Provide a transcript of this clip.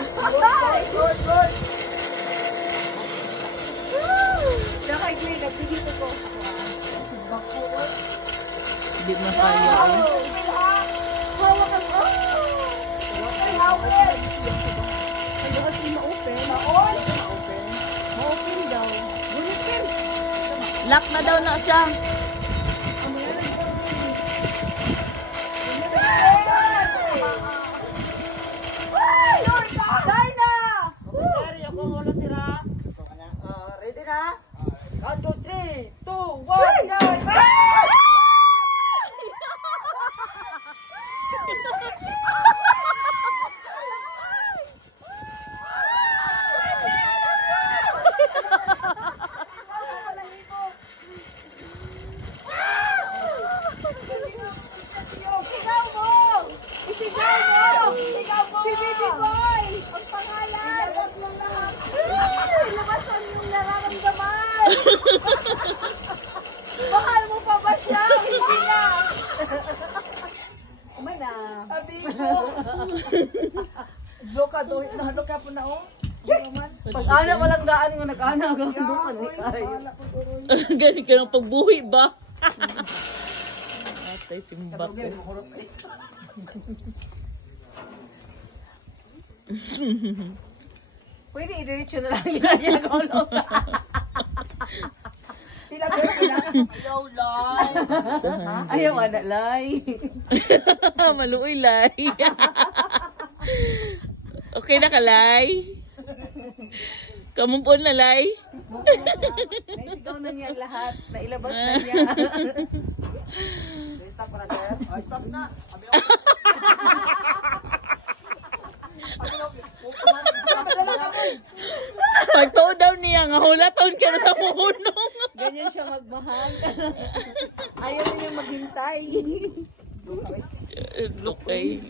Good, good. Nakagli, nagpigito ko. Hindi na kaya eh. Hawak ako. Ay, hawak. Ay, baka siya ma-open. Ma-open? Ma-open daw. Bulitin. Lock na daw na siya. Ready na? 1, 2, 3, 2, 1, Sigaw mo! Si Baby Boy! Ang pangalan! Labas mo lahat! Labasan yung nararamdaman! Mahal mo pa ba siya? Hindi na! Umay na! Amigo! Loka do, nahaloka po na oh. Pag-ana ko lang daan mo, nag-ana ko. Ganun ka ng pagbuhi ba? Atay, simba ko. Pwede i-diretso na lang yun ang ginagawa. Pila ba yun? Ayaw lang. Ayaw na, Lai. Maluoy, Lai. Okay na ka, Lai? Kamumpon na, Lai? Naisigaw na niya ang lahat. Nailabas na niya. Stop na, sir. Stop na. Pagtuon daw niya, nga hulaton ka na sa muhunong. Ganyan siya magmahal. Ayaw niya maghintay. Look, eh.